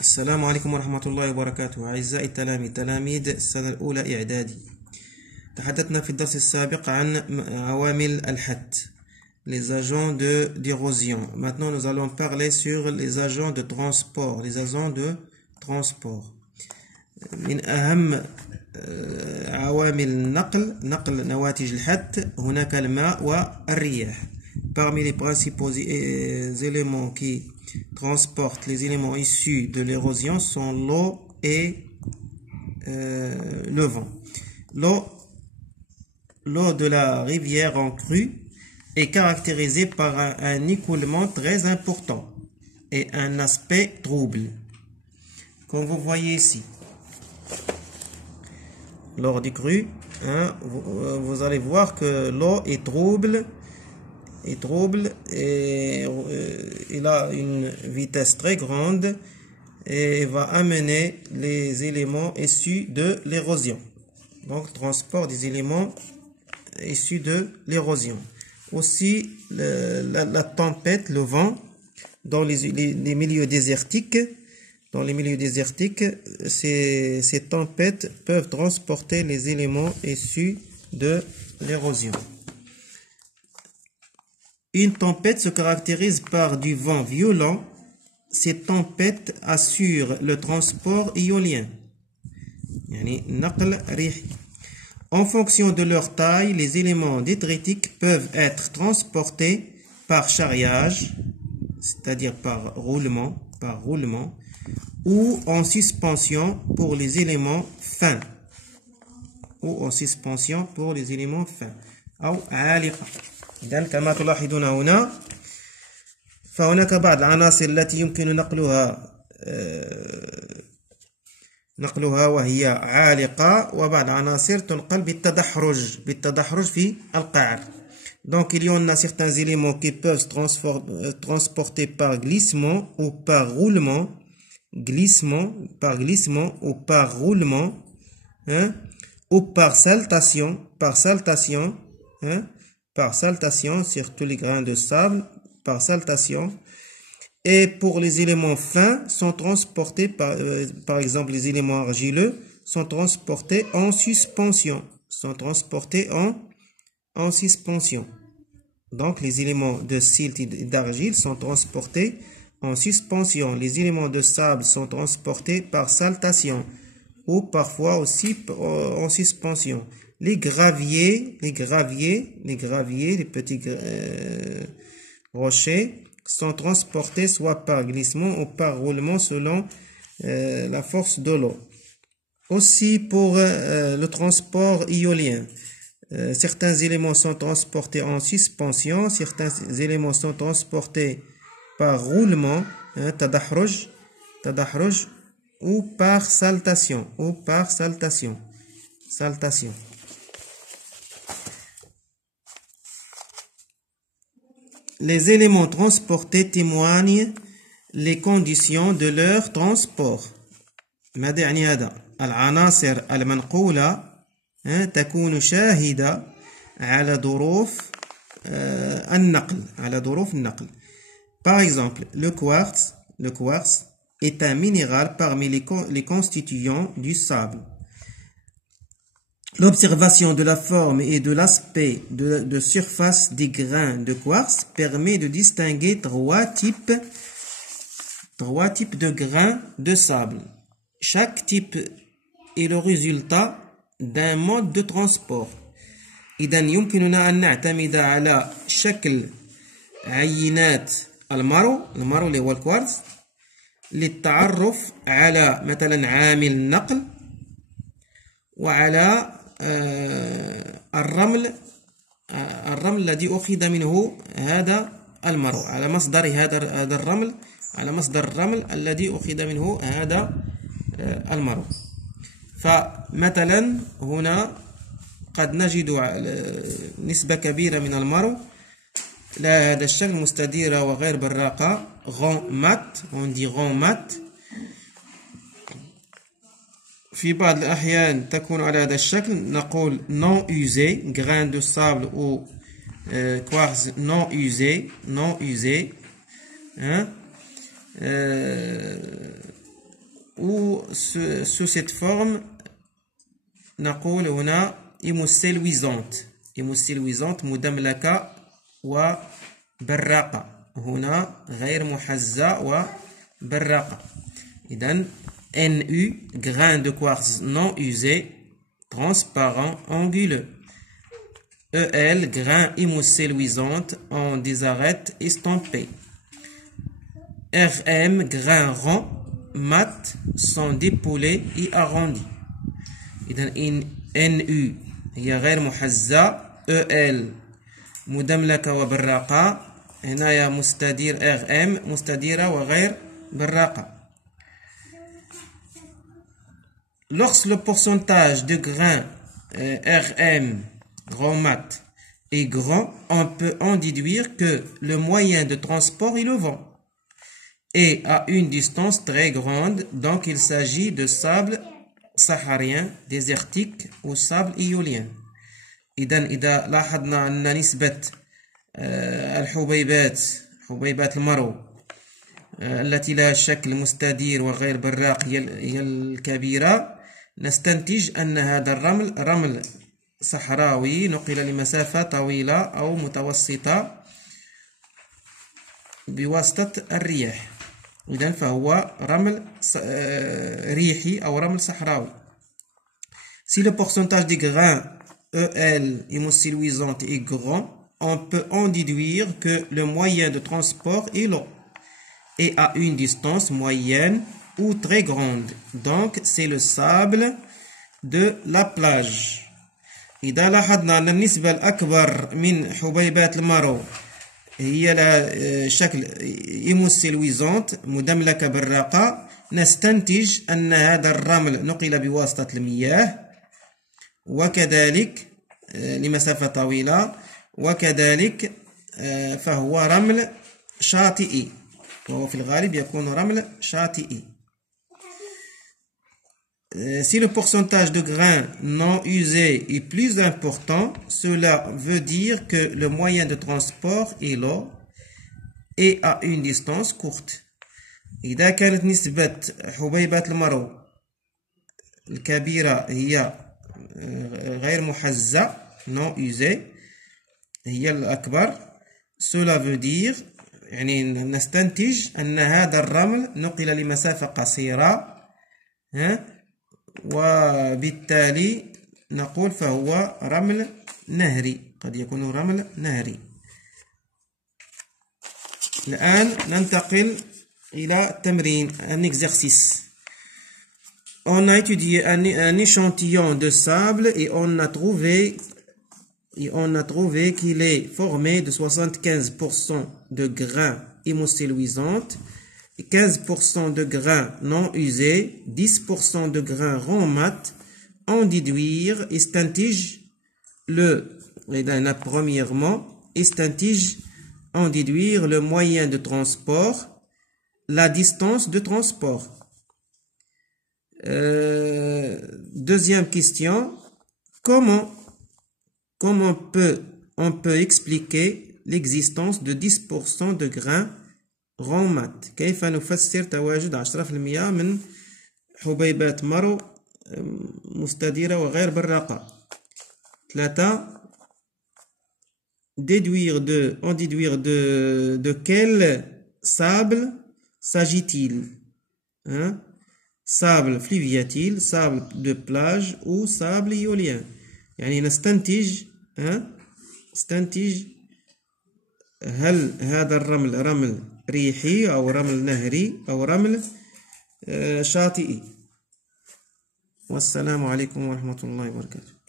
السلام عليكم ورحمة الله وبركاته. أعزائي تلاميذ السنة الأولى إعدادي. تحدثنا في الدرس السابق عن عوامل الحد les agents d'érosion. Maintenant nous allons parler sur les agents de transport. Les agents de transport. من أهم عوامل النقل نواتج الحد هناك الماء والرياح. Parmi les principaux éléments qui transportent les éléments issus de l'érosion sont l'eau et le vent. L'eau de la rivière en crue est caractérisée par un écoulement très important et un aspect trouble. Comme vous voyez ici, lors du cru, vous allez voir que l'eau est trouble et il a une vitesse très grande et va amener les éléments issus de l'érosion. Donc transport des éléments issus de l'érosion. Aussi la tempête, le vent dans les milieux désertiques. Dans les milieux désertiques, ces tempêtes peuvent transporter les éléments issus de l'érosion. Une tempête se caractérise par du vent violent. Ces tempêtes assurent le transport éolien. En fonction de leur taille, les éléments détritiques peuvent être transportés par charriage, c'est-à-dire par roulement, ou en suspension pour les éléments fins. أو عالقة. إذن كما تلاحظون هنا فهناك بعض العناصر التي يمكن نقلها وهي عالقة، وبعض العناصر تنقل بالتدحرج في القعر. Donc il y en a certains éléments qui peuvent transporter par glissement ou par roulement, ou par saltation, surtout les grains de sable, par saltation. Et pour les éléments fins, sont transportés par exemple les éléments argileux sont transportés en suspension. Donc les éléments de silt et d'argile sont transportés en suspension. Les éléments de sable sont transportés par saltation ou parfois aussi en suspension. Les graviers, les petits rochers sont transportés soit par glissement ou par roulement selon la force de l'eau. Aussi pour le transport éolien, certains éléments sont transportés en suspension, certains éléments sont transportés par roulement, tadahruj, ou par saltation. Les éléments transportés témoignent les conditions de leur transport. ماذا يعني هذا؟ العناصر المنقولة تكون شاهدة على ظروف النقل. Par exemple, le quartz est un minéral parmi les constituants du sable. L'observation de la forme et de l'aspect de surface des grains de quartz permet de distinguer trois types de grains de sable. Chaque type est le résultat d'un mode de transport. إذن يمكننا أن نعتمد على شكل عينات المرو اللي هو الكوارتز للتعرف على مثلا عامل النقل وعلى الرمل الذي أخذ منه هذا المرو، على مصدر هذا الرمل، على مصدر الرمل الذي أخذ منه هذا المرو. فمثلا هنا قد نجد نسبة كبيرة من المرو لا هذا الشكل مستديرة وغير براقة، غون مات. في بعض الأحيان تكون على هذا الشكل، نقول non usé, grain de sable ou quartz non usé. ou sous cette forme نقول هنا إيموسيلويزونت. إيموسيلويزونت مدملكة وبراقة، هنا غير محزة وبراقة. إذن NU grain de quartz non usé transparent anguleux. EL grain émoussé-luisante en des arêtes estampées. RM grain rond mat sans dépoulé et arrondi. إذن NU هي غير محزة، EL مدملكة وبراقة، هنايا مستدير RM مستديرة وغير براقة. Lorsque le pourcentage de grains RM rond mat est grand, on peut en déduire que le moyen de transport est le vent et à une distance très grande, donc il s'agit de sable saharien désertique ou sable éolien. إذا لاحظنا أن نسبة الحبيبات حبيبات المرو التي لها شكل مستدير وغير براق هي الكبيرة، نستنتج أن هذا الرمل رمل صحراوي نقل لمسافة طويلة أو متوسطة بواسطة الرياح. إذن فهو رمل ريحي أو رمل صحراوي. Si le pourcentage des grains EL émoussé-luisante est grand, on peut en déduire que le moyen de transport est long et à une distance moyenne ou très grande. Donc, c'est le sable de la plage. إذا لاحظنا أن النسبة الأكبر من حبيبات المارو هي لها شكل إيموسيلويزونت مدملكة براقة، نستنتج أن هذا الرمل نقل بواسطة المياه وكذلك لمسافة طويلة، وكذلك فهو رمل شاطئي، وهو في الغالب يكون رمل شاطئي. Si le pourcentage de grains non usés est plus important, cela veut dire que le moyen de transport est long et à une distance courte. إذا كانت نسبة حبيبات المرو الكبيرة هي غير محزة non usée هي الأكبر، cela veut dire يعني نستنتج أن هذا الرمل نقل لمسافة قصيرة، وبالتالي نقول فهو رمل نهري، قد يكون رمل نهري. الآن ننتقل إلى التمرين un exercice. On a étudié un échantillon de sable et on a trouvé qu'il est formé de 75% de grains émoussé-luisante, 15% de grains non usés, 10% de grains ronds mat. En déduire, استنتج premièrement, en déduire le moyen de transport, la distance de transport. Deuxième question, comment on peut expliquer l'existence de 10% de grains ronds mat. كيف نفسر تواجد 10% من حبيبات مرو مستديرة وغير براقة. 3. En déduire de quel sable s'agit-il? Sable fluviatile, sable de plage ou sable éolien. يعني نستنتج هل هذا الرمل رمل ريحي أو رمل نهري أو رمل شاطئي. والسلام عليكم ورحمة الله وبركاته.